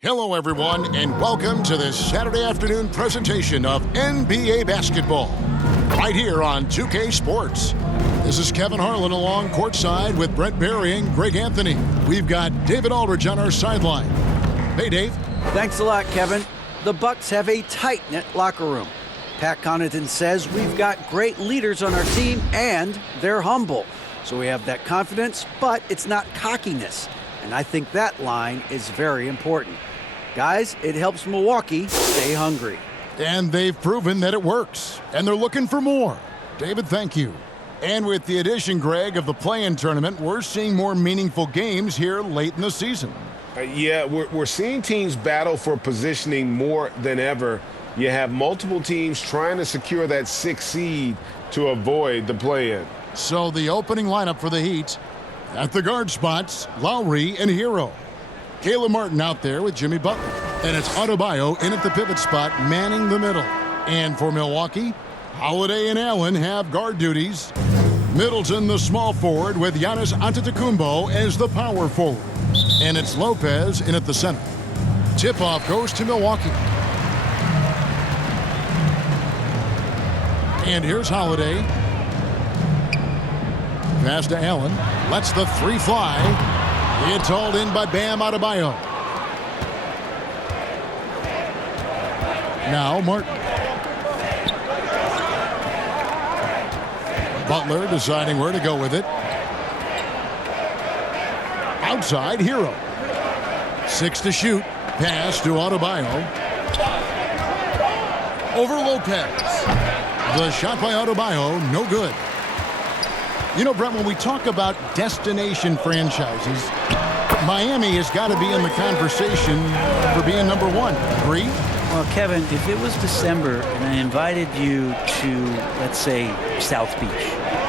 Hello, everyone, and welcome to this Saturday afternoon presentation of NBA basketball, right here on 2K Sports. This is Kevin Harlan along courtside with Brent Barry and Greg Anthony. We've got David Aldridge on our sideline. Hey, Dave. Thanks a lot, Kevin. The Bucks have a tight-knit locker room. Pat Connaughton says we've got great leaders on our team, and they're humble. So we have that confidence, but it's not cockiness. And I think that line is very important. Guys, it helps Milwaukee stay hungry. And they've proven that it works. And they're looking for more. David, thank you. And with the addition, Greg, of the play-in tournament, we're seeing more meaningful games here late in the season. Yeah, we're seeing teams battle for positioning more than ever. You have multiple teams trying to secure that 6th seed to avoid the play-in. So the opening lineup for the Heat, at the guard spots, Lowry and Herro. Caleb Martin out there with Jimmy Butler. And it's Adebayo in at the pivot spot, manning the middle. And for Milwaukee, Holiday and Allen have guard duties. Middleton, the small forward, with Giannis Antetokounmpo as the power forward. And it's Lopez in at the center. Tip-off goes to Milwaukee. And here's Holiday. Pass to Allen. Lets the three fly. It's hauled in by Bam Adebayo. Now Martin. Butler deciding where to go with it. Outside, Herro. 6 to shoot. Pass to Adebayo. Over Lopez. The shot by Adebayo, no good. You know, Brent, when we talk about destination franchises, Miami has got to be in the conversation for being number one. Agree? Well, Kevin, if it was December and I invited you to, let's say, South Beach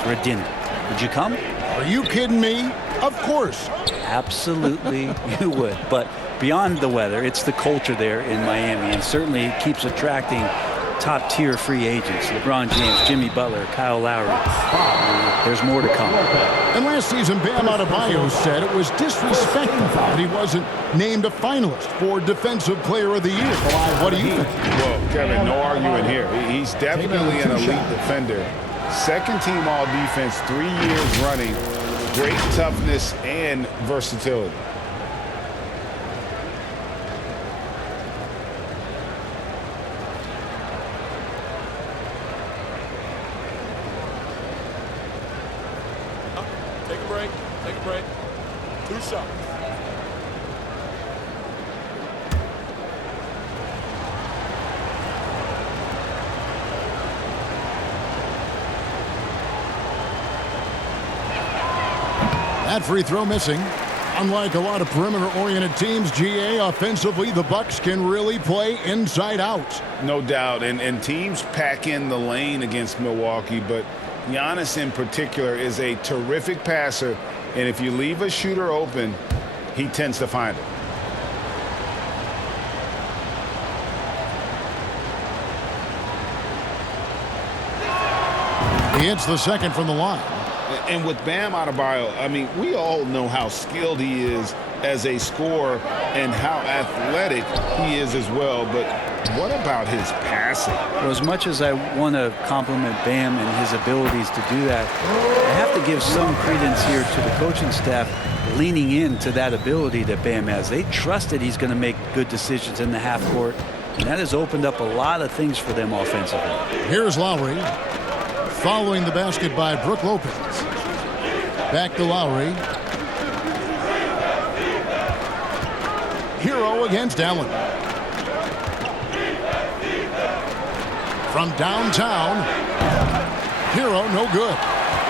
for a dinner, would you come? Are you kidding me? Of course. Absolutely, you would. But beyond the weather, it's the culture there in Miami, and certainly it keeps attracting top-tier free agents. LeBron James, Jimmy Butler, Kyle Lowry. There's more to come. And last season, Bam Adebayo said it was disrespectful that he wasn't named a finalist for Defensive Player of the Year. What do you think? Well, Kevin, no argument here. He's definitely an elite defender. Second-team all-defense, 3 years running. Great toughness and versatility. Take a break. 2 shots. That free throw missing. Unlike a lot of perimeter-oriented teams, GA, offensively, the Bucks can really play inside out. No doubt, and teams pack in the lane against Milwaukee, but Giannis in particular is a terrific passer, and if you leave a shooter open, he tends to find it. He hits the second from the line. And with Bam Adebayo, I mean, we all know how skilled he is as a scorer and how athletic he is as well, but what about his passing? Well, as much as I want to compliment Bam and his abilities to do that, I have to give some credence here to the coaching staff leaning into that ability that Bam has. They trust that he's going to make good decisions in the half court, and that has opened up a lot of things for them offensively. Here's Lowry, following the basket by Brook Lopez. Back to Lowry. Herro against Allen. From downtown, Herro no good.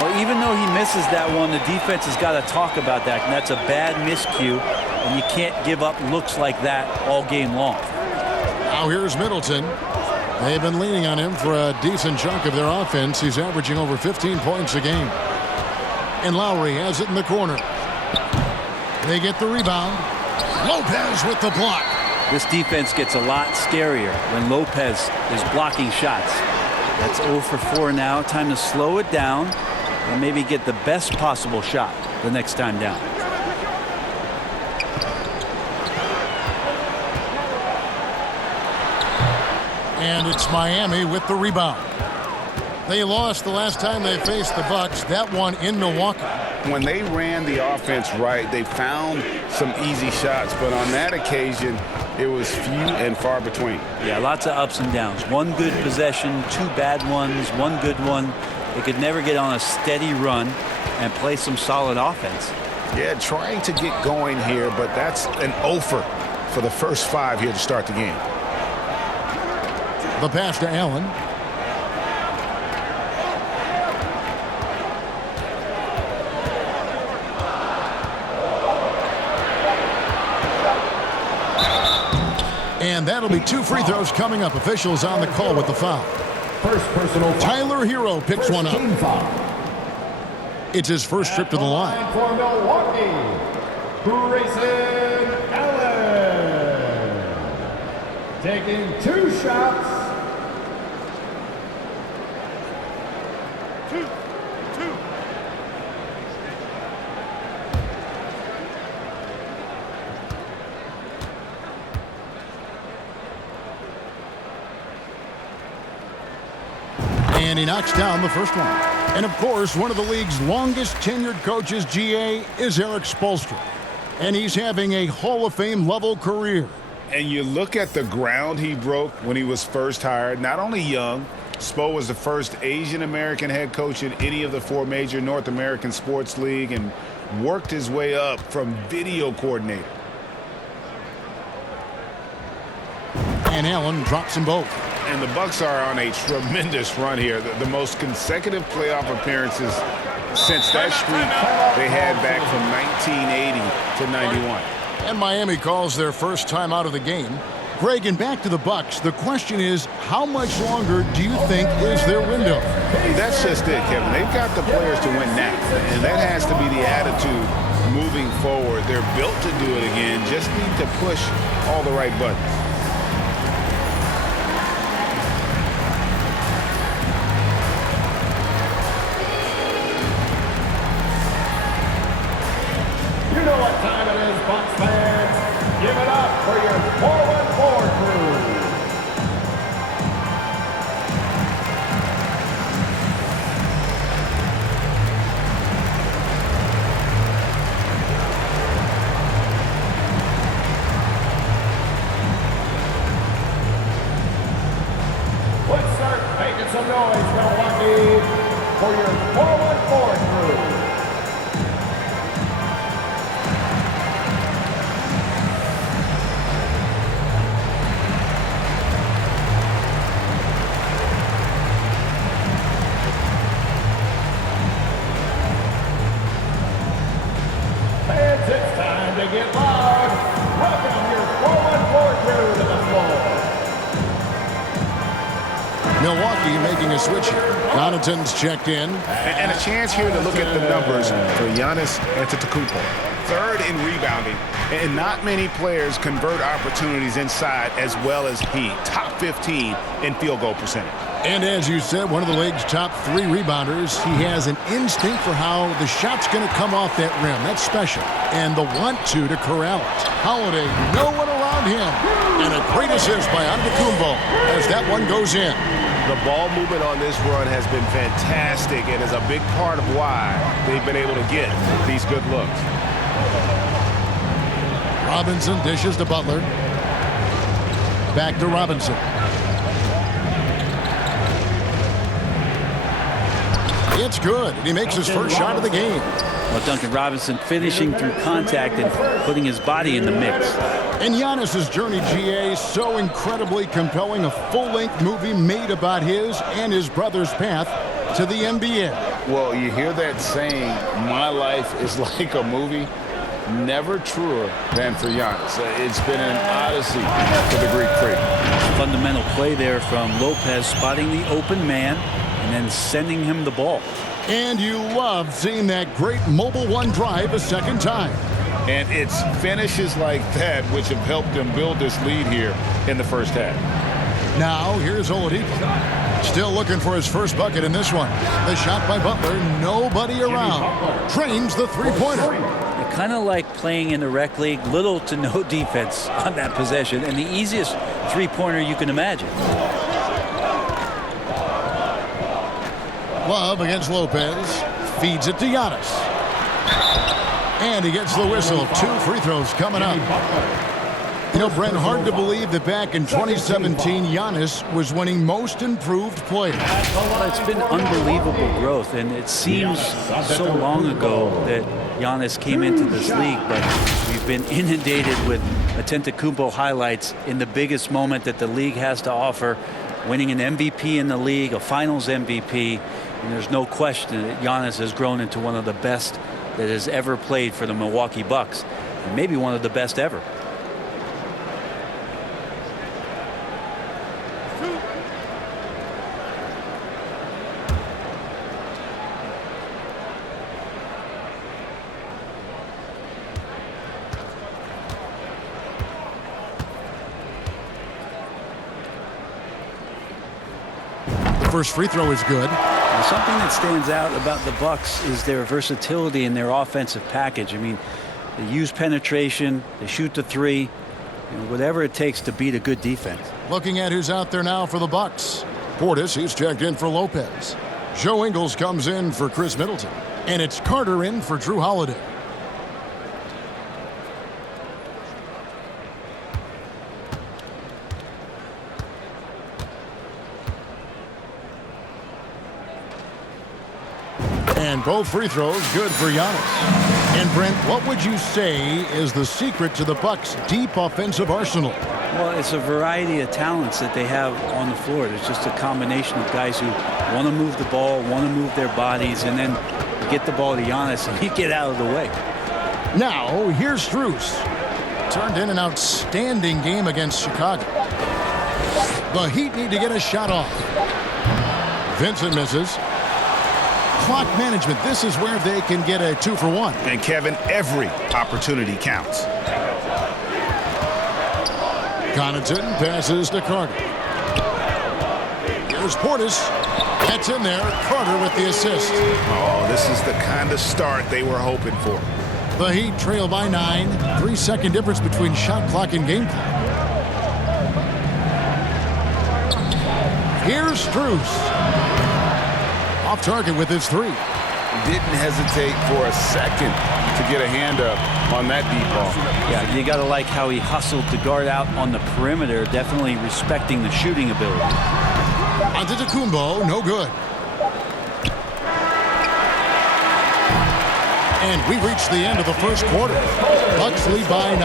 Well, even though he misses that one, the defense has got to talk about that, and that's a bad miscue, and you can't give up looks like that all game long. Now here's Middleton. They've been leaning on him for a decent chunk of their offense. He's averaging over 15 points a game. And Lowry has it in the corner. They get the rebound. Lopez with the block. This defense gets a lot scarier when Lopez is blocking shots. That's 0 for 4 now. Time to slow it down and maybe get the best possible shot the next time down. And it's Miami with the rebound. They lost the last time they faced the Bucks, that one in Milwaukee. When they ran the offense right, they found some easy shots, but on that occasion, it was few and far between. Yeah, lots of ups and downs. One good possession, two bad ones, one good one. They could never get on a steady run and play some solid offense. Yeah, trying to get going here, but that's an offer for the first 5 here to start the game. The pass to Allen. And that'll be 2 free throws coming up. Officials on the call with the foul. First personal foul. Tyler Herro picks one up. Team foul. It's his first trip to the line. For Milwaukee, Grayson Allen. Taking 2 shots. Two. And he knocks down the first one. And of course, one of the league's longest tenured coaches, GA, is Eric Spoelstra. And he's having a Hall of Fame level career. And you look at the ground he broke when he was first hired. Not only young, Spo was the first Asian American head coach in any of the 4 major North American sports league and worked his way up from video coordinator. And Allen drops them both. And the Bucks are on a tremendous run here. The most consecutive playoff appearances since that streak they had back from 1980 to 91. And Miami calls their first time out of the game. Greg, and back to the Bucks, the question is, how much longer do you think is their window? That's just it, Kevin. They've got the players to win now, and that has to be the attitude moving forward. They're built to do it again, just need to push all the right buttons. You know what time it is, Bucks fans. Give it up for your 414 crew. Let's start making some noise, Milwaukee, for your 414 crew. Fans, it's time to get loud. Welcome your 414 crew to the floor. Milwaukee making a switch here. Connaughton's checked in. And a chance here to look at the numbers for Giannis Antetokounmpo. 3rd in rebounding, and not many players convert opportunities inside as well as he. Top 15 in field goal percentage. And as you said, one of the league's top 3 rebounders. He has an instinct for how the shot's going to come off that rim. That's special. And the want-to corral it. Holiday, no one around him. And a great assist by Antetokounmpo as that one goes in. The ball movement on this run has been fantastic and is a big part of why they've been able to get these good looks. Robinson dishes to Butler. Back to Robinson. It's good. And he makes his first shot of the game. Well, Duncan Robinson finishing through contact and putting his body in the mix. And Giannis's journey, GA, so incredibly compelling. A full-length movie made about his and his brother's path to the NBA. Well, you hear that saying, my life is like a movie. Never truer than for Giannis. It's been an odyssey for the Greek freak. Fundamental play there from Lopez, spotting the open man and then sending him the ball. And you love seeing that great mobile one drive a second time. And it's finishes like that which have helped them build this lead here in the first half. Now here's Oladipo. Still looking for his first bucket in this one. The shot by Butler, nobody around. Trains the three-pointer. Kind of like playing in the rec league, little to no defense on that possession, and the easiest three-pointer you can imagine. Love against Lopez. Feeds it to Giannis. And he gets the whistle. 2 free throws coming up. You know, Brent, hard to believe that back in 2017, Giannis was winning Most Improved Player. Well, it's been unbelievable growth, and it seems so long ago that Giannis came into this league, but we've been inundated with Antetokounmpo highlights in the biggest moment that the league has to offer, winning an MVP in the league, a Finals MVP, and there's no question that Giannis has grown into one of the best that has ever played for the Milwaukee Bucks, and maybe one of the best ever. First free throw is good. Now, something that stands out about the Bucks is their versatility in their offensive package. I mean, they use penetration, they shoot the three, whatever it takes to beat a good defense. Looking at who's out there now for the Bucks. Portis, he's checked in for Lopez. Joe Ingles comes in for Chris Middleton. And it's Carter in for Drew Holiday. And both free throws good for Giannis. And Brent, what would you say is the secret to the Bucks' deep offensive arsenal? Well, it's a variety of talents that they have on the floor. There's just a combination of guys who want to move the ball, want to move their bodies, and then you get the ball to Giannis and you get out of the way. Now, here's Strus. Turned in an outstanding game against Chicago. The Heat need to get a shot off. Vincent misses. Clock management, this is where they can get a 2-for-1. And Kevin, every opportunity counts. Connaughton passes to Carter. Here's Portis. That's in there. Carter with the assist. Oh, this is the kind of start they were hoping for. The Heat trail by 9. 3-second difference between shot clock and game clock. Here's Strus. Off target with his 3. Didn't hesitate for a second to get a hand up on that deep ball. Yeah, you got to like how he hustled to guard out on the perimeter, definitely respecting the shooting ability. Antetokounmpo, no good. And we reach the end of the first quarter. Bucks lead by 9.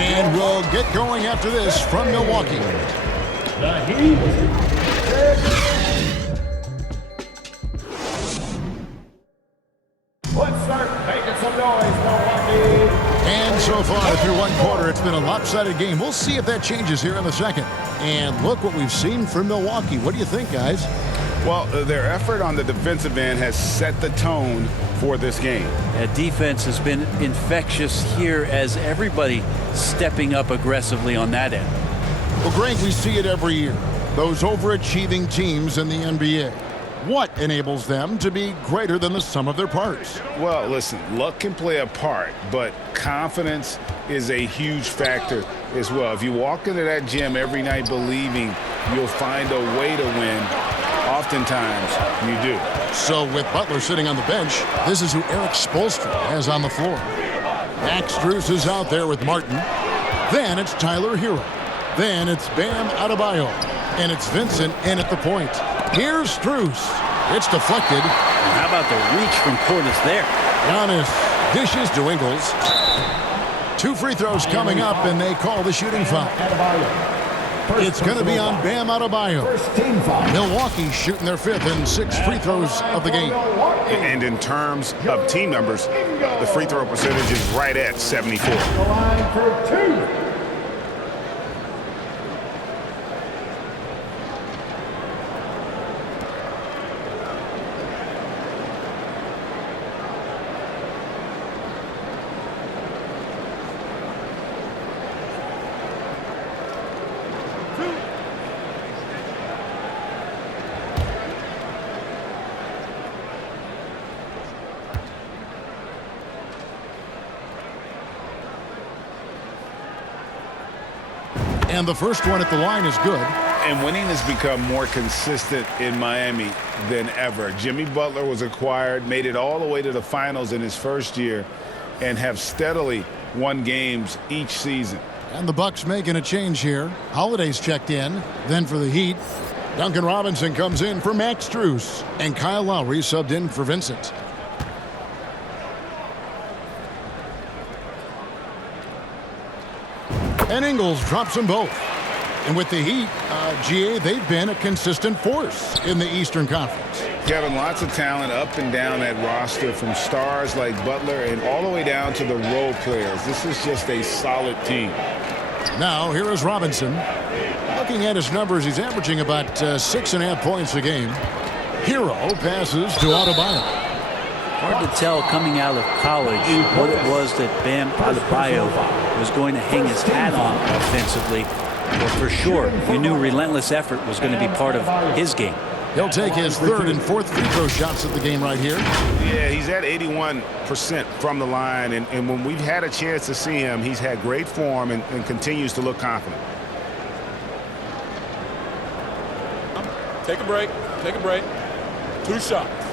And we'll get going after this from Milwaukee. The Heat. Let's start making some noise, Milwaukee. And so far through one quarter, it's been a lopsided game. We'll see if that changes here in the second. And look what we've seen from Milwaukee. What do you think, guys? Well, their effort on the defensive end has set the tone for this game. That defense has been infectious here as everybody stepping up aggressively on that end. Well, Greg, we see it every year. Those overachieving teams in the NBA. What enables them to be greater than the sum of their parts? Well, listen, luck can play a part, but confidence is a huge factor as well. If you walk into that gym every night believing you'll find a way to win, oftentimes you do. So with Butler sitting on the bench, this is who Eric Spoelstra has on the floor. Max Strus is out there with Martin. Then it's Tyler Herro. Then it's Bam Adebayo. And it's Vincent in at the point. Here's Strus. It's deflected. And how about the reach from Portis there? Giannis dishes to Ingles. 2 free throws coming up, and they call the shooting foul. It's going to be on Bam Adebayo. Milwaukee shooting their 5th and 6th free throws of the game. And in terms of team numbers, the free throw percentage is right at 74. The line for 2. And the first one at the line is good. And winning has become more consistent in Miami than ever. Jimmy Butler was acquired, made it all the way to the finals in his first year, and have steadily won games each season. And the Bucks making a change here. Holiday's checked in. Then for the Heat, Duncan Robinson comes in for Max Strus. And Kyle Lowry subbed in for Vincent. And Ingles drops them both. And with the Heat, GA, they've been a consistent force in the Eastern Conference. Kevin, lots of talent up and down that roster, from stars like Butler and all the way down to the role players. This is just a solid team. Now, here is Robinson. Looking at his numbers, he's averaging about 6.5 points a game. Herro passes to Adebayo. Hard to tell coming out of college what it was that Bam Adebayo was going to hang his hat on offensively. But for sure, you knew relentless effort was going to be part of his game. He'll take his third and fourth free throw shots at the game right here. Yeah, he's at 81% from the line, and when we've had a chance to see him, he's had great form and continues to look confident. Take a break. Take a break. 2 shots.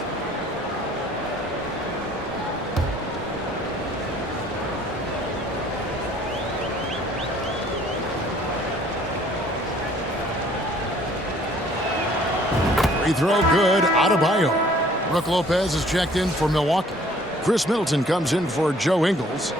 Free throw good. Adebayo. Brook Lopez is checked in for Milwaukee. Chris Middleton comes in for Joe Ingles.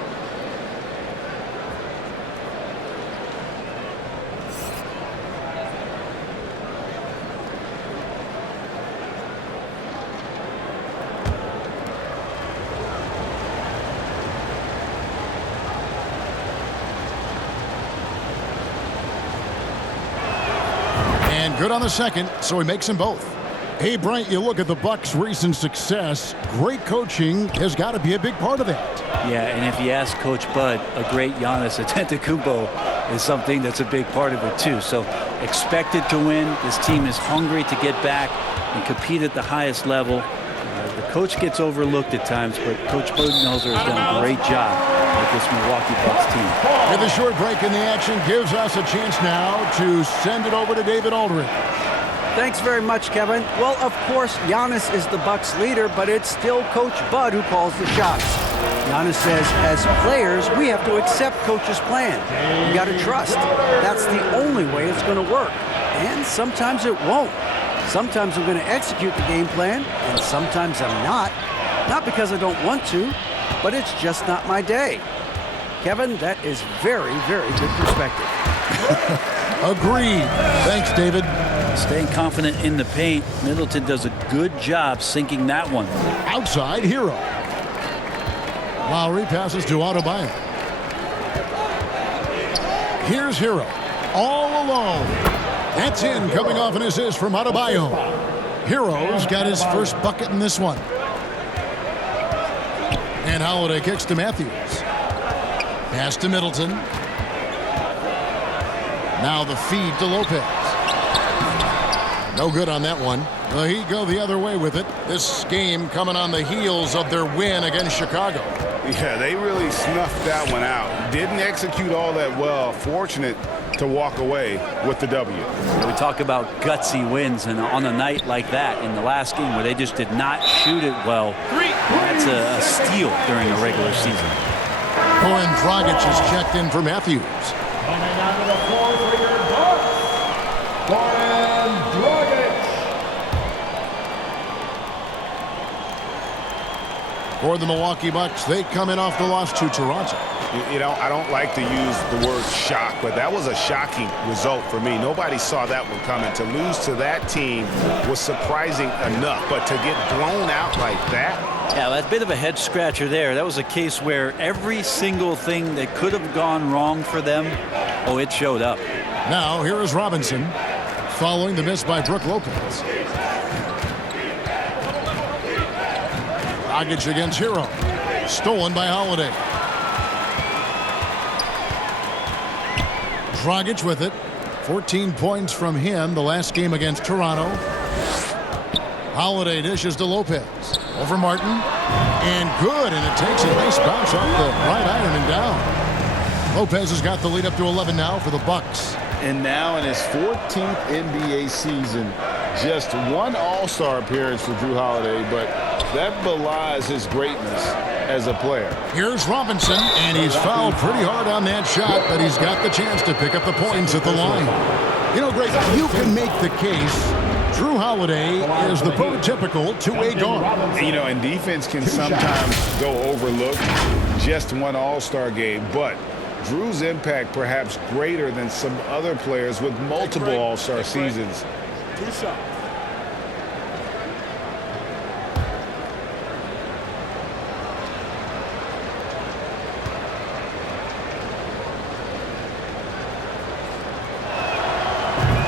And good on the second, so he makes them both. Hey, Bryant, you look at the Bucks' recent success. Great coaching has got to be a big part of that. Yeah, and if you ask Coach Bud, a great Giannis Antetokounmpo is something that's a big part of it too. So expected to win. This team is hungry to get back and compete at the highest level. The coach gets overlooked at times, but Coach Budenholzer has done a great job with this Milwaukee Bucks team. With a short break in the action gives us a chance now to send it over to David Aldridge. Thanks very much, Kevin. Well, of course, Giannis is the Bucks leader, but it's still Coach Bud who calls the shots. Giannis says, as players, we have to accept Coach's plan. You got to trust. That's the only way it's going to work. And sometimes it won't. Sometimes I'm going to execute the game plan, and sometimes I'm not. Not because I don't want to, but it's just not my day. Kevin, that is very, very good perspective. Agreed. Thanks, David. Staying confident in the paint. Middleton does a good job sinking that one. Outside, Herro. Lowry passes to Adebayo. Here's Herro. All alone. That's in, coming off an assist from Adebayo. Herro's got his first bucket in this one. And Holiday kicks to Matthews. Pass to Middleton. Now the feed to Lopez. No good on that one. The Heat go the other way with it. This game coming on the heels of their win against Chicago. Yeah, they really snuffed that one out. Didn't execute all that well. Fortunate to walk away with the W. We talk about gutsy wins, and on a night like that in the last game where they just did not shoot it well, that's a steal during a regular season. Goran Dragic is checked in for Matthews. Coming out of the floor for your Bucks, Goran Dragic. For the Milwaukee Bucks, they come in off the loss to Toronto. You know, I don't like to use the word shock, but that was a shocking result for me. Nobody saw that one coming. To lose to that team was surprising enough, but to get blown out like that. Yeah, that's a bit of a head scratcher there. That was a case where every single thing that could have gone wrong for them, oh, it showed up. Now, here is Robinson, following the miss by Brook Lopez. Dragic against Herro. Stolen by Holiday. Dragic with it. 14 points from him the last game against Toronto. Holiday dishes to Lopez. Over Martin. And good. And it takes a nice bounce off the right iron and down. Lopez has got the lead up to 11 now for the Bucks. And now in his 14th NBA season, just one All-Star appearance for Jrue Holiday, but that belies his greatness as a player. Here's Robinson, and he's fouled pretty hard on that shot, but he's got the chance to pick up the points at the line. You know, Greg, you can make the case Jrue Holiday is the prototypical two-way guard. You know, and defense can sometimes go overlooked. Just one All-Star game, but Jrue's impact perhaps greater than some other players with multiple All-Star seasons. 2 shots.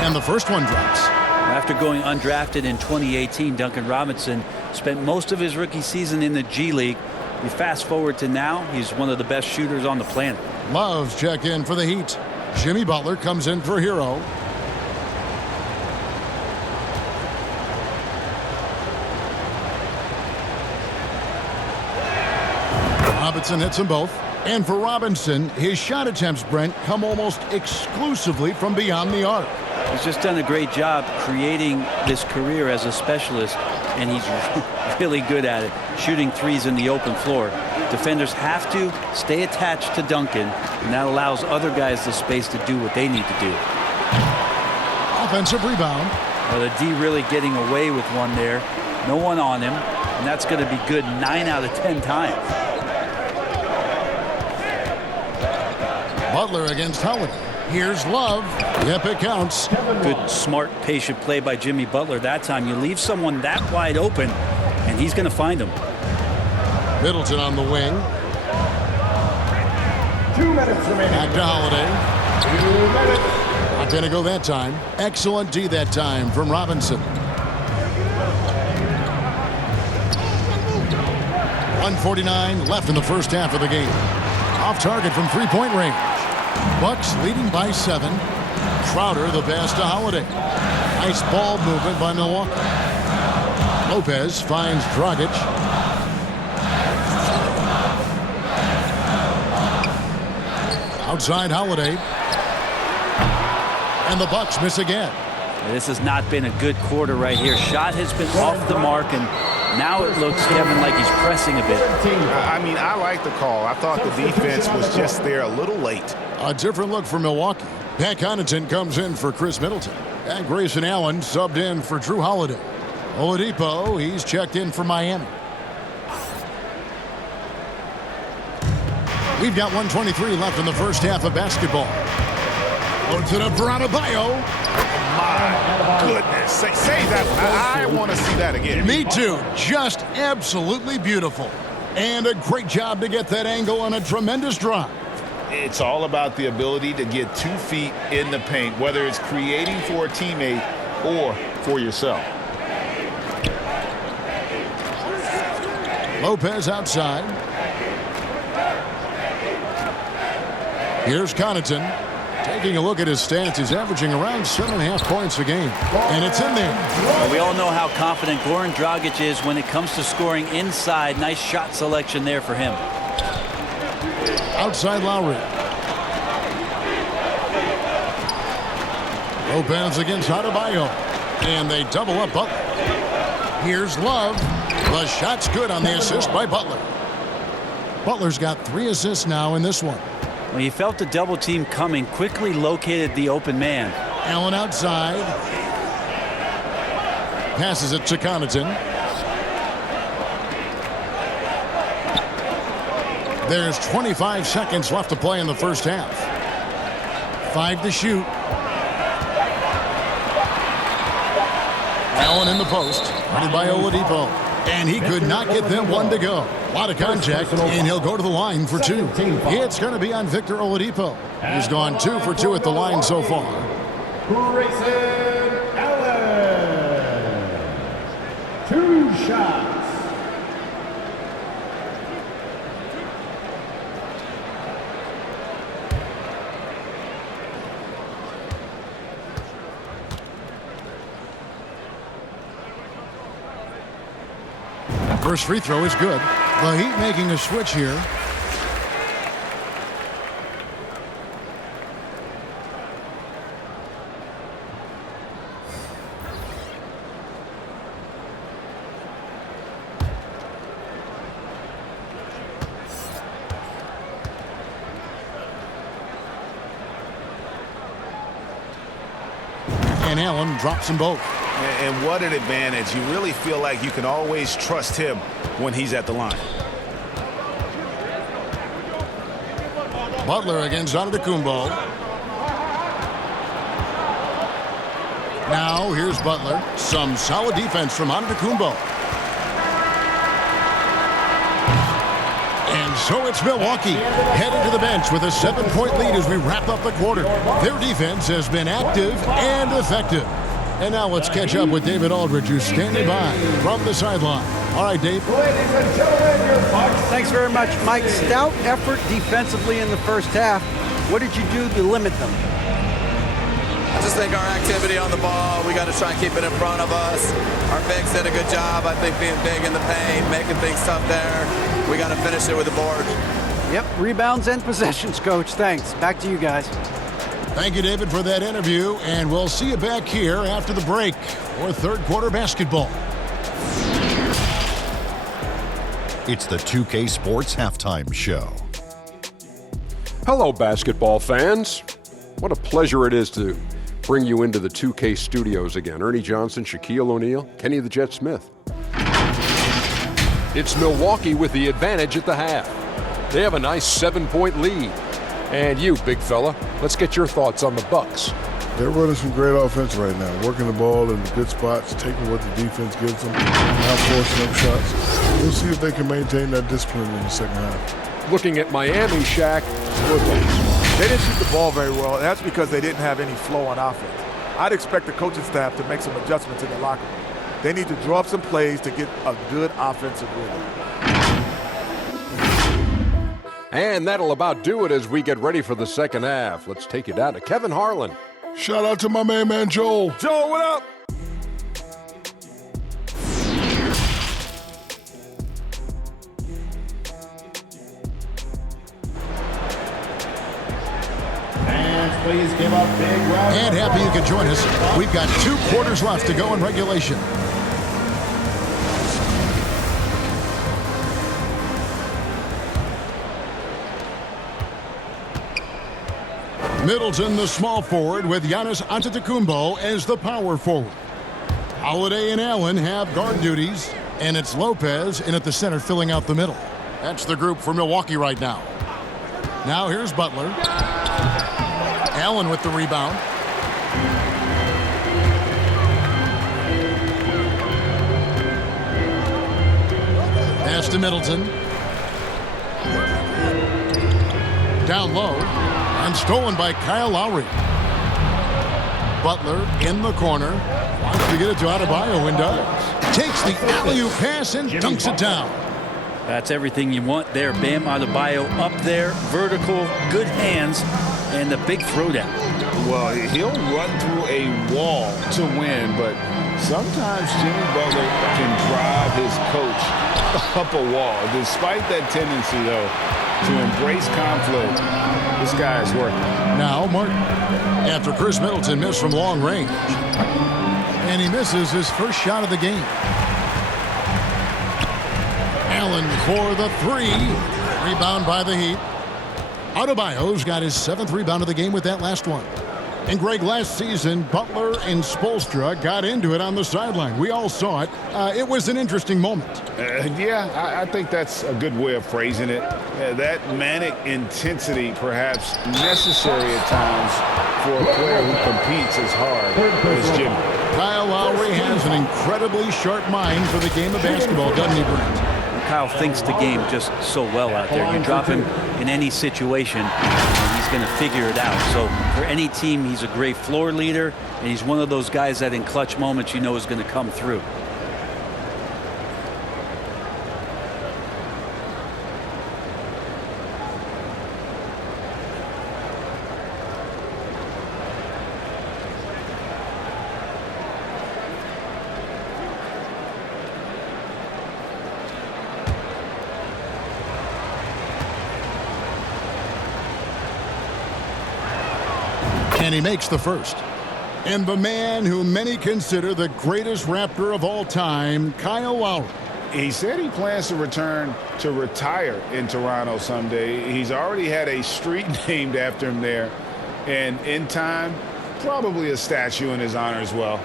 And the first one drops. After going undrafted in 2018, Duncan Robinson spent most of his rookie season in the G League. You fast forward to now, he's one of the best shooters on the planet. Love's checked in for the Heat. Jimmy Butler comes in for Herro. Robinson hits them both. And for Robinson, his shot attempts, Brent, come almost exclusively from beyond the arc. He's just done a great job creating this career as a specialist, and he's really good at it, shooting threes in the open floor. Defenders have to stay attached to Duncan, and that allows other guys the space to do what they need to do. Offensive rebound. Well, the D really getting away with one there. No one on him, and that's going to be good 9 out of 10 times. Butler against Holiday. Here's Love. Yep, it counts. Good, smart, patient play by Jimmy Butler that time. You leave someone that wide open, and he's going to find him. Middleton on the wing. 2 minutes remaining. Back to Holiday. 2 minutes. Not going to go that time. Excellent D that time from Robinson. 1:49 left in the first half of the game. Off target from three-point range. Bucks leading by 7. Crowder the pass to Holiday. Nice ball movement by Milwaukee. Lopez finds Dragic. Outside Holiday. And the Bucks miss again. This has not been a good quarter right here. Shot has been off the mark, and now it looks, Kevin, like he's pressing a bit. I mean, I like the call. I thought the defense was just there a little late. A different look for Milwaukee. Pat Connaughton comes in for Chris Middleton. And Grayson Allen subbed in for Jrue Holiday. Oladipo, he's checked in for Miami. We've got 1:23 left in the first half of basketball. Loads it up for Adebayo. My goodness. Say that. I want to see that again. Me too. Just absolutely beautiful. And a great job to get that angle on a tremendous drive. It's all about the ability to get 2 feet in the paint, whether it's creating for a teammate or for yourself. Lopez outside. Here's Connaughton. Taking a look at his stats, he's averaging around 7.5 points a game. And it's in there. Well, we all know how confident Goran Dragic is when it comes to scoring inside. Nice shot selection there for him. Outside Lowry. Lopez against Adebayo. And they double up Butler. Here's Love. The shot's good on the assist by Butler. Butler's got 3 assists now in this one. When he felt the double team coming, quickly located the open man. Allen outside. Passes it to Connaughton. There's 25 seconds left to play in the first half. 5 to shoot. Allen in the post. Headed by Oladipo. And he could not get them one to go. A lot of contact, and he'll go to the line for 2. It's going to be on Victor Oladipo. He's gone 2 for 2 at the line so far. Grayson Allen. 2 shots. First free throw is good. The Heat making a switch here. and Allen drops them both. And what an advantage. You really feel like you can always trust him when he's at the line. Butler against Antetokounmpo. Now here's Butler. Some solid defense from Antetokounmpo. And so it's Milwaukee headed to the bench with a 7-point lead as we wrap up the quarter. Their defense has been active and effective. And now let's catch up with David Aldridge, who's standing by from the sideline. All right, Dave. Ladies and gentlemen, your Bucks. Thanks very much, Mike. Stout effort defensively in the first half. What did you do to limit them? I just think our activity on the ball, we got to try and keep it in front of us. Our bigs did a good job, I think, being big in the paint, making things tough there. We got to finish it with the board. Yep, rebounds and possessions, Coach. Thanks. Back to you guys. Thank you, David, for that interview, and we'll see you back here after the break for third quarter basketball. It's the 2K Sports Halftime Show. Hello, basketball fans. What a pleasure it is to bring you into the 2K studios again. Ernie Johnson, Shaquille O'Neal, Kenny the Jet Smith. It's Milwaukee with the advantage at the half. They have a nice 7-point lead. And you, big fella, let's get your thoughts on the Bucks. They're running some great offense right now, working the ball in the good spots, taking what the defense gives them, not forcing up shots. We'll see if they can maintain that discipline in the second half. Looking at Miami, Shaq, they didn't shoot the ball very well. That's because they didn't have any flow on offense. I'd expect the coaching staff to make some adjustments in the locker room. They need to draw up some plays to get a good offensive rhythm. And that'll about do it as we get ready for the second half. Let's take it down to Kevin Harlan. Shout out to my main man, Joel. Joel, what up? Fans, please give a big round. And happy you could join us. We've got 2 quarters left to go in regulation. Middleton, the small forward, with Giannis Antetokounmpo as the power forward. Holiday and Allen have guard duties, and it's Lopez in at the center filling out the middle. That's the group for Milwaukee right now. Now here's Butler. Allen with the rebound. Pass to Middleton. Down low. And stolen by Kyle Lowry. Butler in the corner. Wants to get it to Adebayo and does. Takes the alley-oop pass and dunks it down. That's everything you want there. Bam Adebayo up there, vertical, good hands, and the big throwdown. Well, he'll run through a wall to win, but sometimes Jimmy Butler can drive his coach up a wall. Despite that tendency, though, to embrace conflict, this guy is working. Now Martin, after Chris Middleton missed from long range. And he misses his first shot of the game. Allen for the 3. Rebound by the Heat. Adebayo's got his 7th rebound of the game with that last one. And Greg, last season, Butler and Spoelstra got into it on the sideline. We all saw it. It was an interesting moment. Yeah, I think that's a good way of phrasing it. That manic intensity perhaps necessary at times for a player who competes as hard as Jimmy. Kyle Lowry has an incredibly sharp mind for the game of basketball, doesn't he, Brent? Kyle thinks the game just so well out there. You drop him in any situation, and he's going to figure it out. So for any team, he's a great floor leader, and he's one of those guys that in clutch moments you know is going to come through. And he makes the first. And the man who many consider the greatest Raptor of all time, Kyle Lowry. He said he plans to return to retire in Toronto someday. He's already had a street named after him there. And in time, Probably a statue in his honor as well.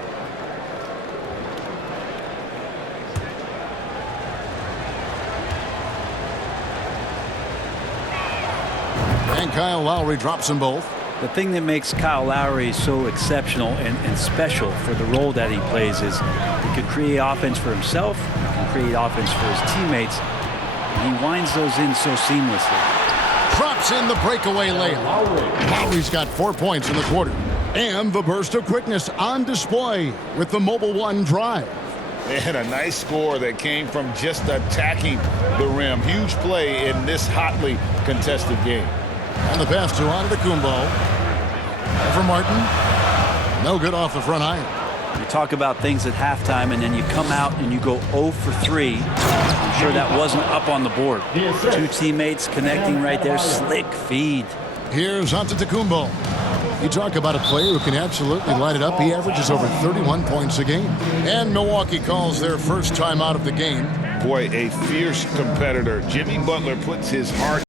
And Kyle Lowry drops them both. The thing that makes Kyle Lowry so exceptional and special for the role that he plays is he can create offense for himself, he can create offense for his teammates, and he winds those in so seamlessly. Drops in the breakaway layup. Lowry's got 4 points in the quarter. And the burst of quickness on display with the Mobile One drive. They had a nice score that came from just attacking the rim. Huge play in this hotly contested game. And the pass to Adebayo. For Martin. No good off the front iron. You talk about things at halftime, and then you come out and you go 0 for 3. I'm sure that wasn't up on the board. 2 teammates connecting right there. Slick feed. Here's Antetokounmpo. You talk about a player who can absolutely light it up. He averages over 31 points a game. And Milwaukee calls their first time out of the game. Boy, a fierce competitor. Jimmy Butler puts his heart.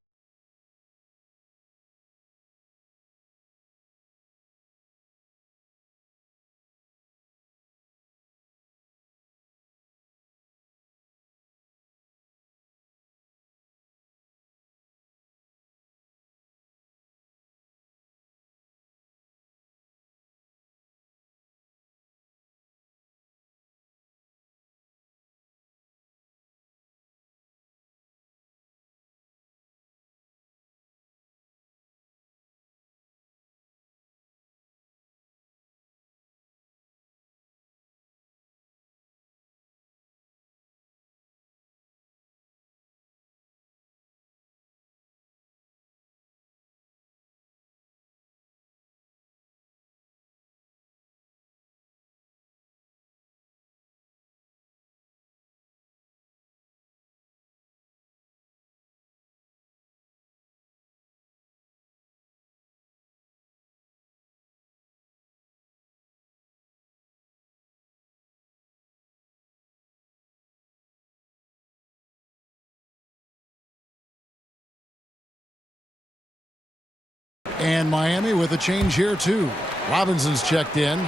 And Miami with a change here, too. Robinson's checked in.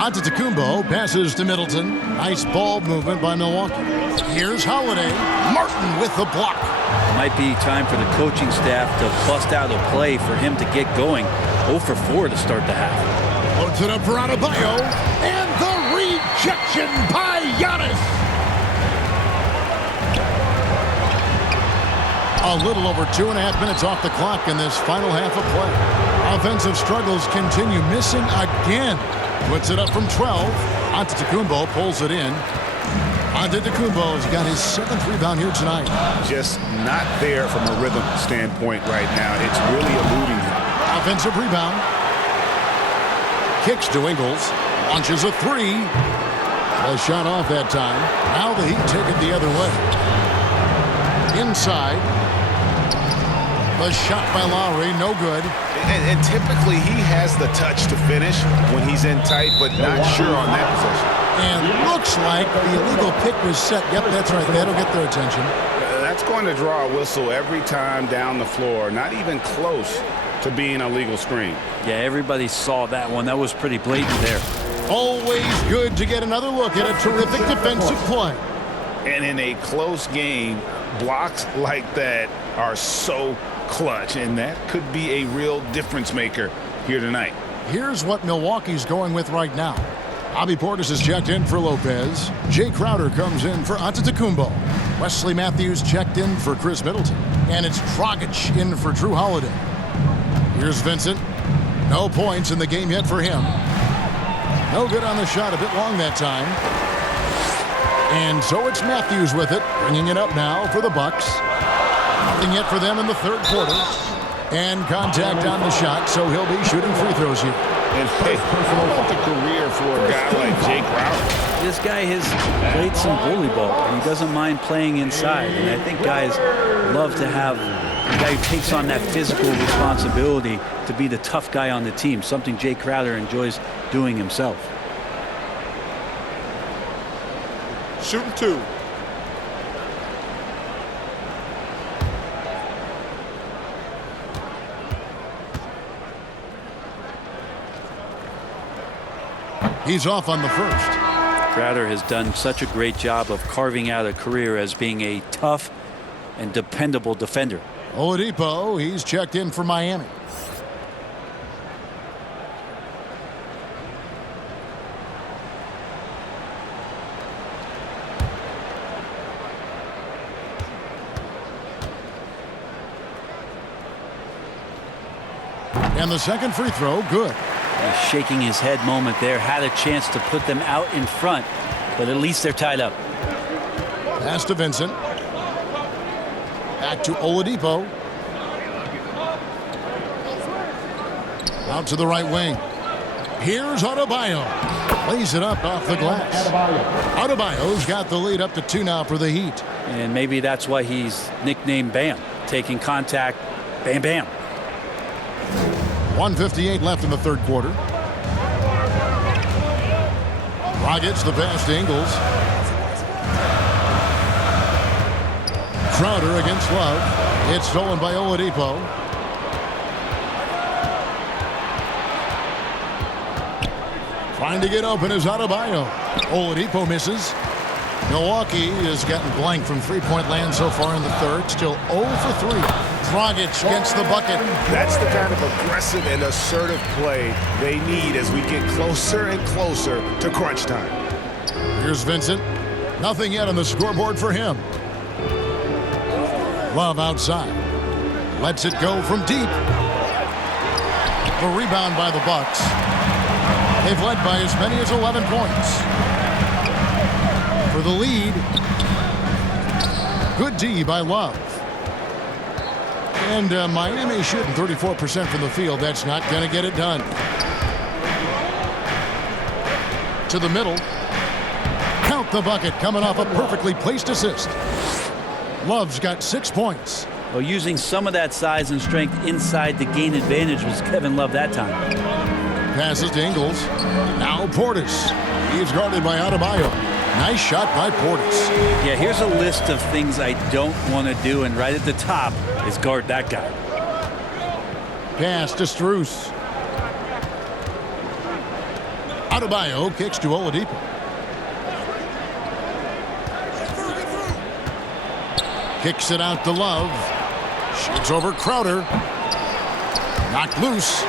Antetokounmpo passes to Middleton. Nice ball movement by Milwaukee. Here's Holiday. Martin with the block. Might be time for the coaching staff to bust out a play for him to get going. 0 for 4 to start the half. Puts it up for Adebayo. And the rejection by Giannis. A little over 2.5 minutes off the clock in this final half of play. Offensive struggles continue, missing again. Puts it up from 12. Antetokounmpo pulls it in. Antetokounmpo's got his 7th rebound here tonight. Just not there from a rhythm standpoint right now. It's really eluding him. Offensive rebound. Kicks to Ingles. Launches a 3. A shot off that time. Now the Heat take it the other way. Inside. The shot by Lowry, no good. And typically he has the touch to finish when he's in tight, but not sure on that possession. And looks like the illegal pick was set. Yep, that's right. That'll get their attention. That's going to draw a whistle every time down the floor. Not even close to being a legal screen. Yeah, everybody saw that one. That was pretty blatant there. Always good to get another look at a terrific defensive play. And in a close game, blocks like that are so clutch, and that could be a real difference maker here tonight. Here's what Milwaukee's going with right now. Bobby Portis is checked in for Lopez. Jay Crowder comes in for Antetokounmpo. Wesley Matthews checked in for Chris Middleton. And it's Dragic in for Drew Holiday. Here's Vincent. No points in the game yet for him. No good on the shot, a bit long that time. And so it's Matthews with it, bringing it up now for the Bucks. Nothing yet for them in the third quarter. And contact on the shot, so he'll be shooting free throws here. And hey, what a career for a guy like Jay Crowder. This guy has played some volleyball, and he doesn't mind playing inside. And I think guys love to have a guy who takes on that physical responsibility to be the tough guy on the team, something Jay Crowder enjoys doing himself. Shooting 2. He's off on the first. Crowder has done such a great job of carving out a career as being a tough and dependable defender. Oladipo, he's checked in for Miami. And the second free throw, good. A shaking his head moment there. Had a chance to put them out in front, but at least they're tied up. Pass to Vincent. Back to Oladipo. Out to the right wing. Here's Adebayo. Lays it up off the glass. Adebayo's got the lead up to 2 now for the Heat. And maybe that's why he's nicknamed Bam. Taking contact, bam, bam. 1:58 left in the third quarter. Rockets the pass to Ingles. Crowder against Love. It's stolen by Oladipo. Trying to get open is Adebayo. Oladipo misses. Milwaukee has gotten blank from three-point land so far in the third. Still 0 for 3. Dragic gets the bucket. That's the kind of aggressive and assertive play they need as we get closer and closer to crunch time. Here's Vincent. Nothing yet on the scoreboard for him. Love outside. Lets it go from deep. The rebound by the Bucks. They've led by as many as 11 points. For the lead. Good D by Love. And Miami shooting 34% from the field. That's not going to get it done. To the middle. Count the bucket coming off a perfectly placed assist. Love's got 6 points. Well, using some of that size and strength inside to gain advantage was Kevin Love that time. Passes to Ingles. Now Portis. He's guarded by Adebayo. Nice shot by Portis. Yeah, here's a list of things I don't want to do, and right at the top is guard that guy. Pass to Strus. Adebayo kicks to Oladipo. Kicks it out to Love. Shoots over Crowder. Knocked loose.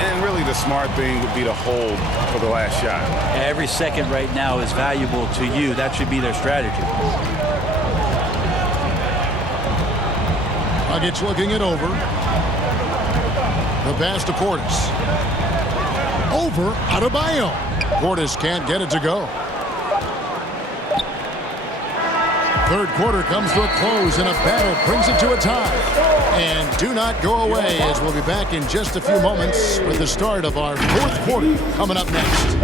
And really the smart thing would be to hold for the last shot. Every second right now is valuable to you. That should be their strategy. Nuggets looking it over. The pass to Portis. Over Adebayo. Portis can't get it to go. Third quarter comes to a close and a battle brings it to a tie. And do not go away as we'll be back in just a few moments with the start of our fourth quarter coming up next.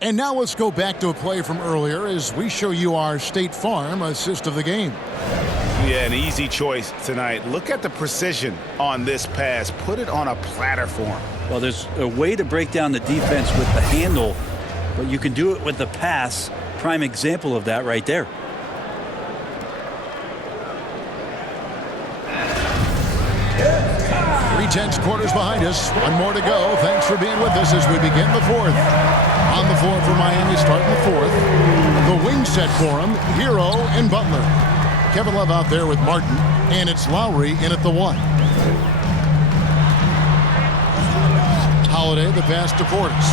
And now let's go back to a play from earlier as we show you our State Farm assist of the game. Yeah, an easy choice tonight. Look at the precision on this pass. Put it on a platter form. Well, there's a way to break down the defense with the handle, but you can do it with the pass. Prime example of that right there. Tense quarters behind us. One more to go. Thanks for being with us as we begin the fourth. On the floor for Miami starting the fourth. The wing set for him, Herro and Butler. Kevin Love out there with Martin, and it's Lowry in at the 1. Holiday, the pass to Portis.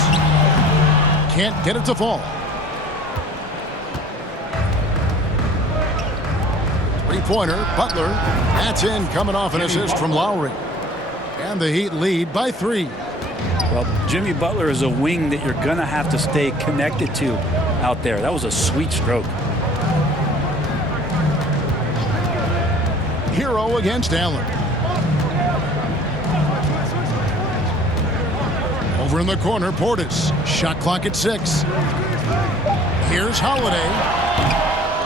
Can't get it to fall. Three-pointer, Butler. That's in, coming off an assist from Lowry. And the Heat lead by 3. Well, Jimmy Butler is a wing that you're going to have to stay connected to out there. That was a sweet stroke. Herro against Allen. Over in the corner, Portis. Shot clock at 6. Here's Holiday.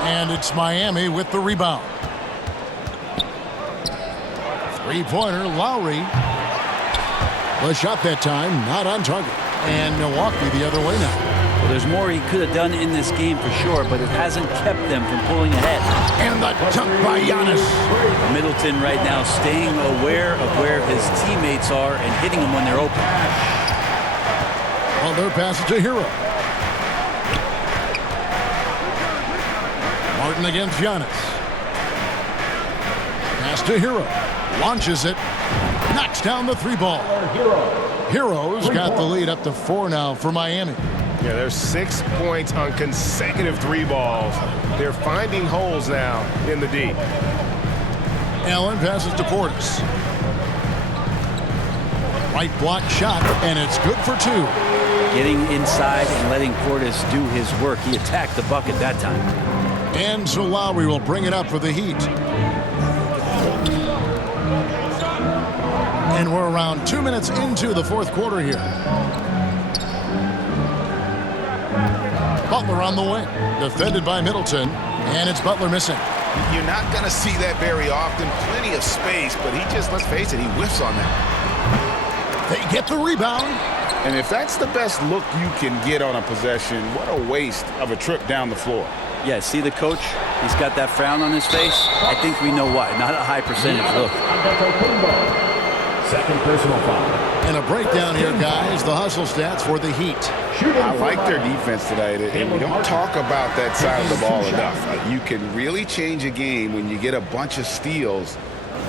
And it's Miami with the rebound. Three-pointer, Lowry. The shot that time, not on target. And Milwaukee the other way now. Well, there's more he could have done in this game for sure, but it hasn't kept them from pulling ahead. And the dunk by Giannis. Middleton right now staying aware of where his teammates are and hitting them when they're open. Well, their pass to Herro. Martin against Giannis. Pass to Herro. Launches it. Knocks down the three ball. Herro's got the lead up to 4 now for Miami. Yeah, there's 6 points on consecutive three balls. They're finding holes now in the D. Allen passes to Portis. Right block shot, and it's good for 2. Getting inside and letting Portis do his work. He attacked the bucket that time. And so Lowry will bring it up for the Heat. And we're around 2 minutes into the fourth quarter here. Butler on the wing, defended by Middleton, and it's Butler missing. You're not going to see that very often. Plenty of space, but he just, let's face it, he whiffs on that. They get the rebound. And if that's the best look you can get on a possession, what a waste of a trip down the floor. Yeah, see the coach? He's got that frown on his face. I think we know why. Not a high percentage look. Second personal foul. And a breakdown here, guys. The hustle stats for the Heat. I like their defense tonight, and we don't talk about that side of the ball enough. You can really change a game when you get a bunch of steals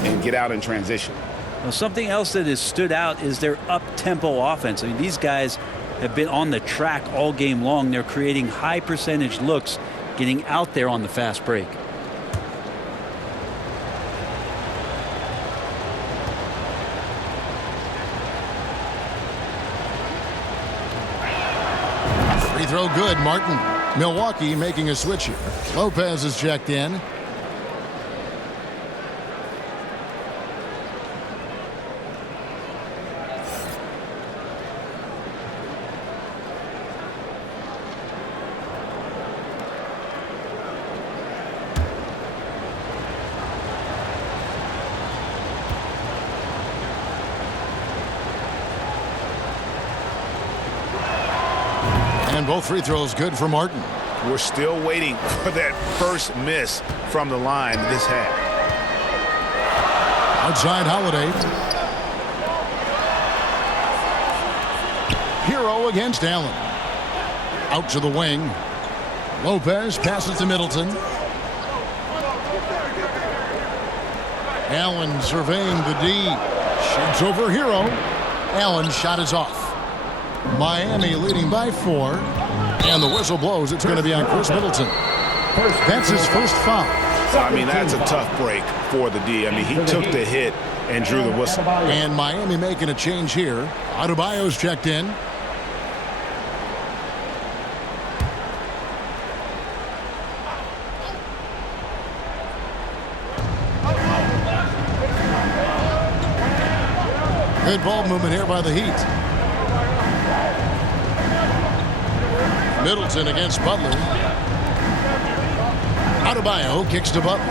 and get out in transition. Well, something else that has stood out is their up-tempo offense. I mean, these guys have been on the track all game long. They're creating high percentage looks, getting out there on the fast break. Free throw good, Martin. Milwaukee making a switch here. Lopez is checked in. And both free throws good for Martin. We're still waiting for that first miss from the line this half. Outside Holiday. Herro against Allen. Out to the wing. Lopez passes to Middleton. Allen surveying the D. Shoots over Herro. Allen's shot is off. Miami leading by 4. And the whistle blows. It's going to be on Chris Middleton. That's his first foul. I mean, that's a tough break for the D. I mean, he took the hit and drew the whistle. And Miami making a change here. Adebayo's checked in. Good ball movement here by the Heat. Middleton against Butler. Adebayo kicks to Butler.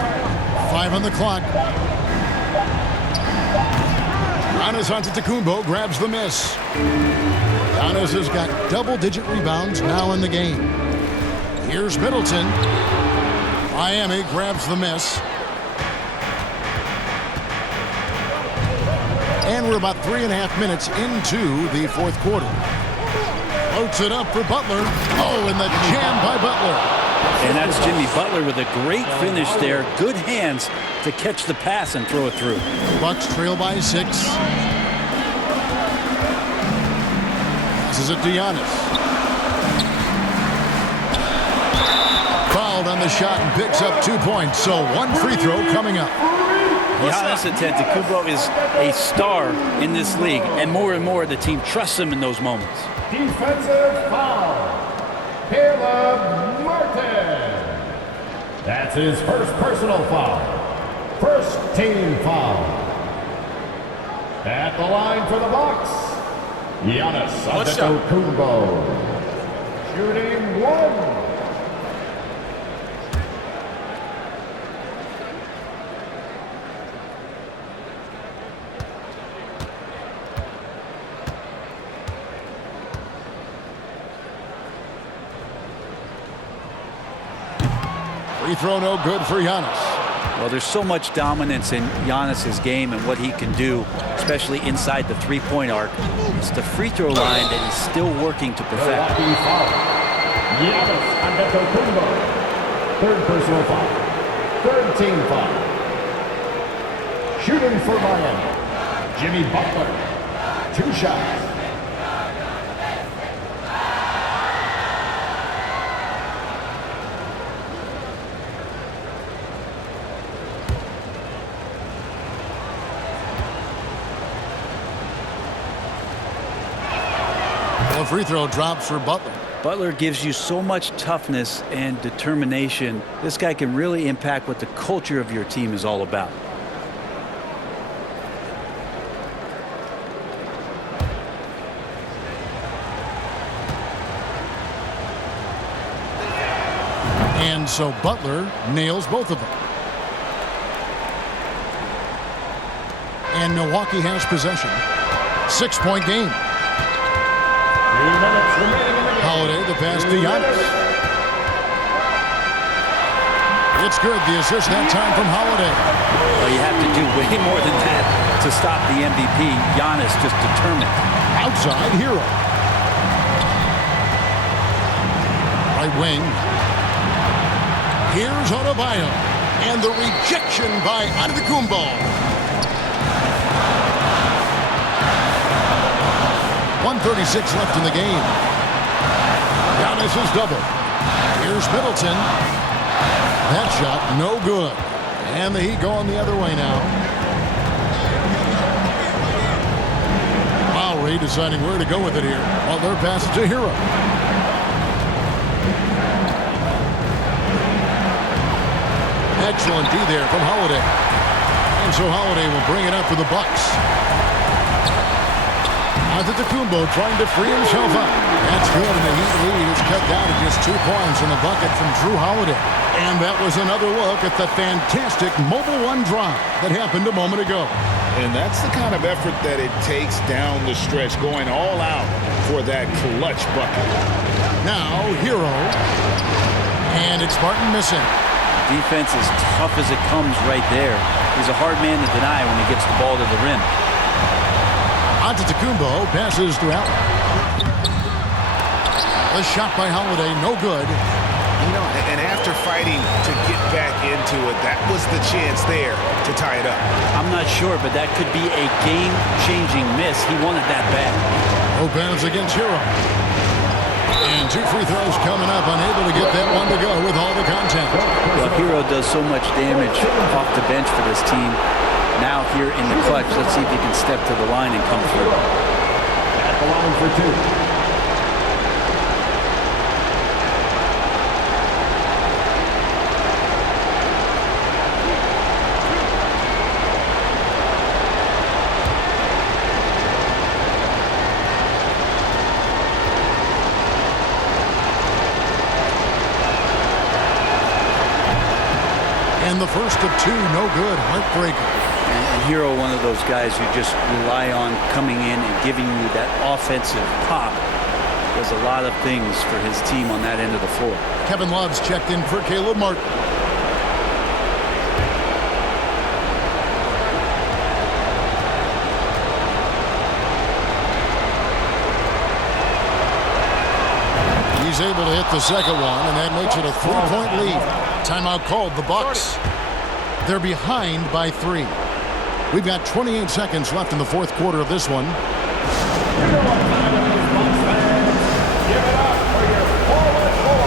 5 on the clock. Giannis Antetokounmpo grabs the miss. Giannis has got double-digit rebounds now in the game. Here's Middleton. Miami grabs the miss. And we're about 3.5 minutes into the fourth quarter. Floats it up for Butler. Oh, and the jam by Butler. And that's Jimmy Butler with a great finish there. Good hands to catch the pass and throw it through. Bucks trail by 6. Passes it to Giannis. Fouled on the shot and picks up 2 points. So 1 free throw coming up. Giannis Antetokounmpo is a star in this league, and more the team trusts him in those moments. Defensive foul. Caleb Martin. That's his first personal foul. First team foul. At the line for the Bucks, Giannis Antetokounmpo. Shooting 1. Free throw no good for Giannis. Well, there's so much dominance in Giannis's game and what he can do, especially inside the three-point arc. It's the free throw line that he's still working to perfect. Giannis Antetokounmpo. Third personal foul. Third team foul. Shooting for Miami, Jimmy Butler. 2 shots. The free throw drops for Butler. Butler gives you so much toughness and determination. This guy can really impact what the culture of your team is all about. And so Butler nails both of them. And Milwaukee has possession. 6-point game. 3 minutes remaining in the game. Holiday, the pass to Giannis. It's good. The assist that time from Holiday. Well, you have to do way more than that to stop the MVP. Giannis just determined. Outside, Herro. Right wing. Here's Adebayo. And the rejection by Antetokounmpo. 1:36 left in the game. Giannis is double. Here's Middleton. That shot no good. And the Heat going the other way now. Lowry deciding where to go with it here. Butler passes to Herro. Excellent D there from Holiday. And so Holiday will bring it up for the Bucks. Antetokounmpo trying to free himself up. That's good, and the Heat lead is cut down to just 2 points in the bucket from Drew Holiday. And that was another look at the fantastic Mobile One drive that happened a moment ago. And that's the kind of effort that it takes down the stretch, going all out for that clutch bucket. Now, Herro. And it's Barton missing. Defense is tough as it comes right there. He's a hard man to deny when he gets the ball to the rim. Antetokounmpo passes to Allen. The shot by Holiday, no good. You know, and after fighting to get back into it, that was the chance there to tie it up. I'm not sure, but that could be a game-changing miss. He wanted that bad. Lopez against Herro. And 2 free throws coming up, unable to get that one to go with all the contact. Well, Herro does so much damage off the bench for this team. Now here in the clutch, let's see if he can step to the line and come through. At the line for 2. And the first of 2, no good. Heartbreaker. And Herro, one of those guys you just rely on coming in and giving you that offensive pop. Does a lot of things for his team on that end of the floor. Kevin Love's checked in for Caleb Martin. He's able to hit the second one, and that makes it a 3-point lead. Timeout called. The Bucks. They're behind by 3. We've got 28 seconds left in the fourth quarter of this one. Give it up for your forward crew.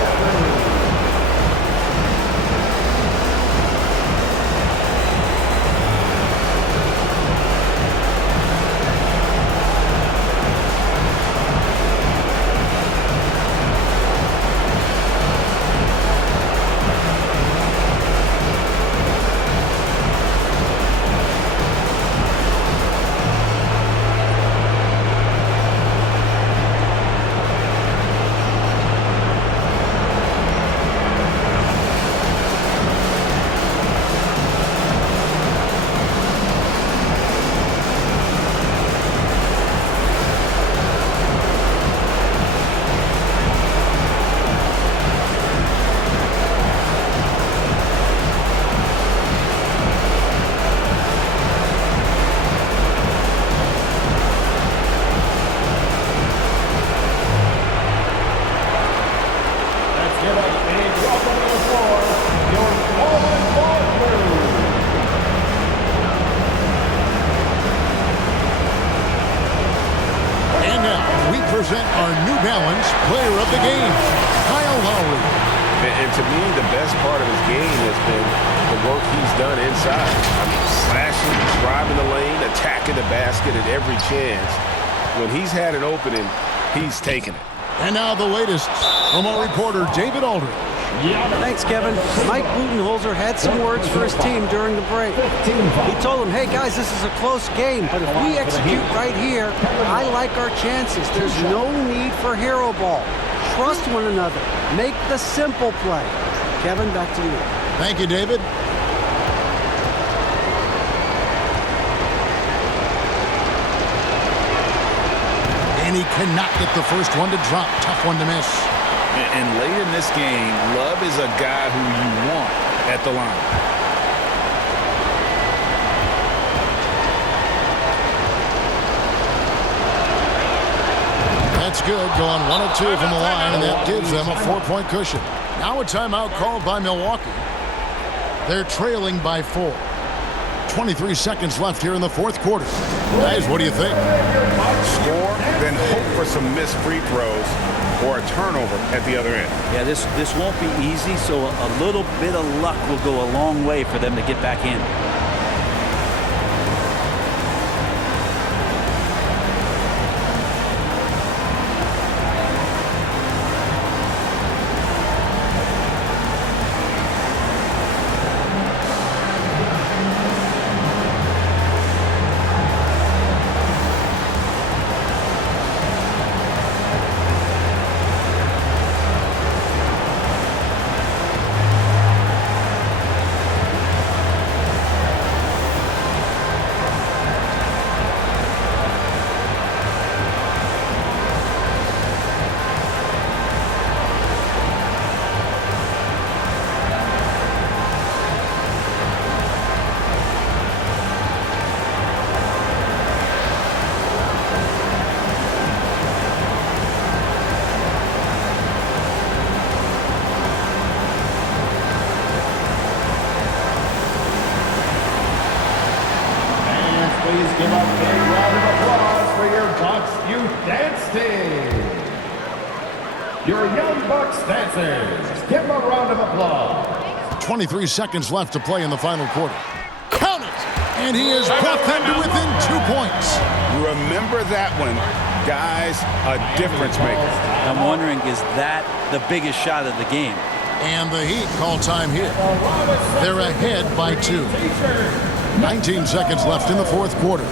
present our New Balance Player of the Game, Kyle Lowry. And to me, the best part of his game has been the work he's done inside. I mean, slashing, driving the lane, attacking the basket at every chance. When he's had an opening, he's taken it. And now the latest from our reporter, David Aldridge. Thanks, Kevin. Mike Budenholzer had some words for his team during the break. He told them, hey, guys, this is a close game, but if we execute right here, I like our chances. There's no need for hero ball. Trust one another. Make the simple play. Kevin, back to you. Thank you, David. And he cannot get the first one to drop. Tough one to miss. And late in this game, Love is a guy who you want at the line. That's good. Going 1 of 2 from the line, and that gives them a 4-point cushion. Now a timeout called by Milwaukee. They're trailing by 4. 23 seconds left here in the fourth quarter. Guys, what do you think? Score, then hope for some missed free throws or a turnover at the other end. Yeah, this won't be easy, so a little bit of luck will go a long way for them to get back in. Please give a big round of applause for your Bucks Youth Dance Team. Your young Bucks dancers. Give them a round of applause. 23 seconds left to play in the final quarter. Count it! And he has brought them to within 2 points. Remember that one, guys, a difference maker. I'm wondering, is that the biggest shot of the game? And the Heat call time here. They're ahead by 2. 19 seconds left in the fourth quarter.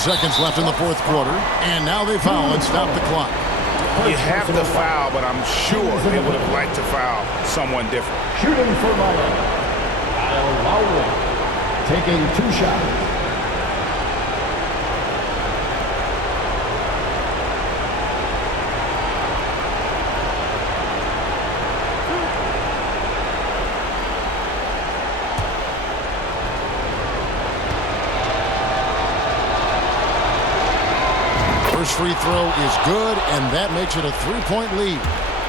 Seconds left in the fourth quarter, and now they foul and stop the clock. You have to foul, but I'm sure they would have liked to foul someone different. Shooting for Miami, Kyle Lowry, taking 2 shots. First free throw is good, and that makes it a 3-point lead.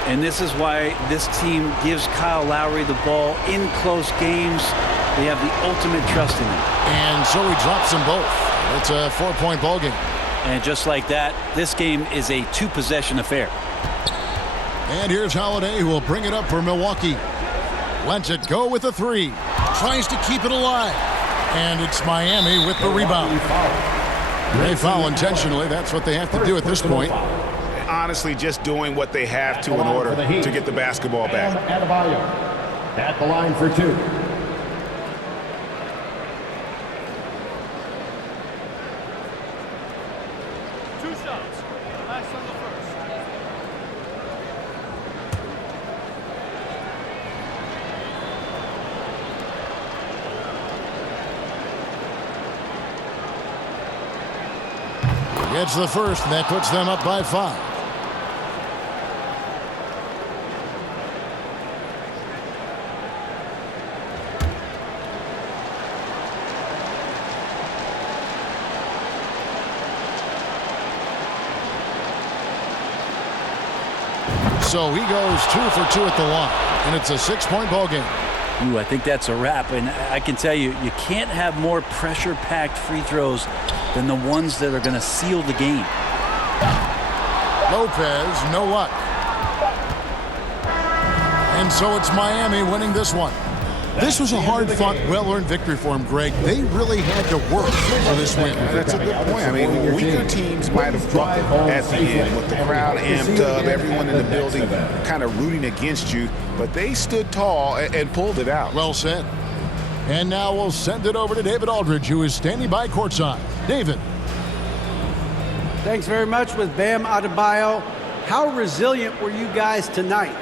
And this is why this team gives Kyle Lowry the ball in close games. They have the ultimate trust in him. And so he drops them both. It's a 4-point ball game. And just like that, this game is a two-possession affair. And here's Holiday, who will bring it up for Milwaukee. Lets it go with a three. Tries to keep it alive. And it's Miami with the rebound. They foul intentionally. That's what they have to do at this point. Honestly, just doing what they have to in order to get the basketball back. Adebayo at the line for 2. Gets the first, and that puts them up by 5. So he goes 2 for 2 at the line, and it's a 6-point ball game. Ooh, I think that's a wrap, and I can tell you, you can't have more pressure-packed free throws than the ones that are going to seal the game. Lopez, no luck. And so it's Miami winning this one. This was a hard-fought, well-earned victory for him, Greg. They really had to work for this win. That's a good point. I mean, weaker teams might have buckled at the end with the crowd amped up, everyone in the building kind of rooting against you, but they stood tall and pulled it out. Well said. And now we'll send it over to David Aldridge, who is standing by courtside. David. Thanks very much with Bam Adebayo. How resilient were you guys tonight?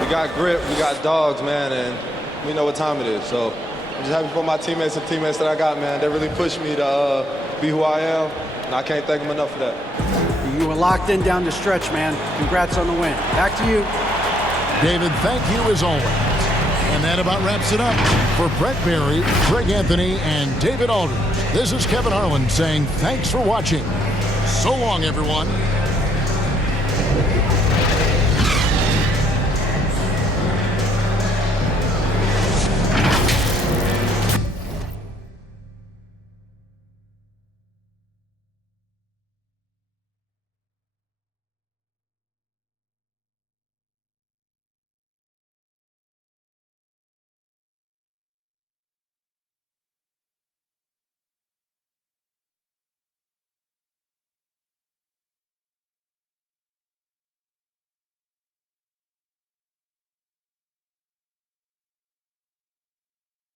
We got grit, we got dogs, man, and we know what time it is. So I'm just happy for my teammates and teammates that I got, man. They really pushed me to be who I am, and I can't thank them enough for that. You were locked in down the stretch, man. Congrats on the win. Back to you. David, thank you as always. And that about wraps it up. For Brett Barry, Greg Anthony, and David Aldridge, this is Kevin Harlan saying thanks for watching. So long, everyone.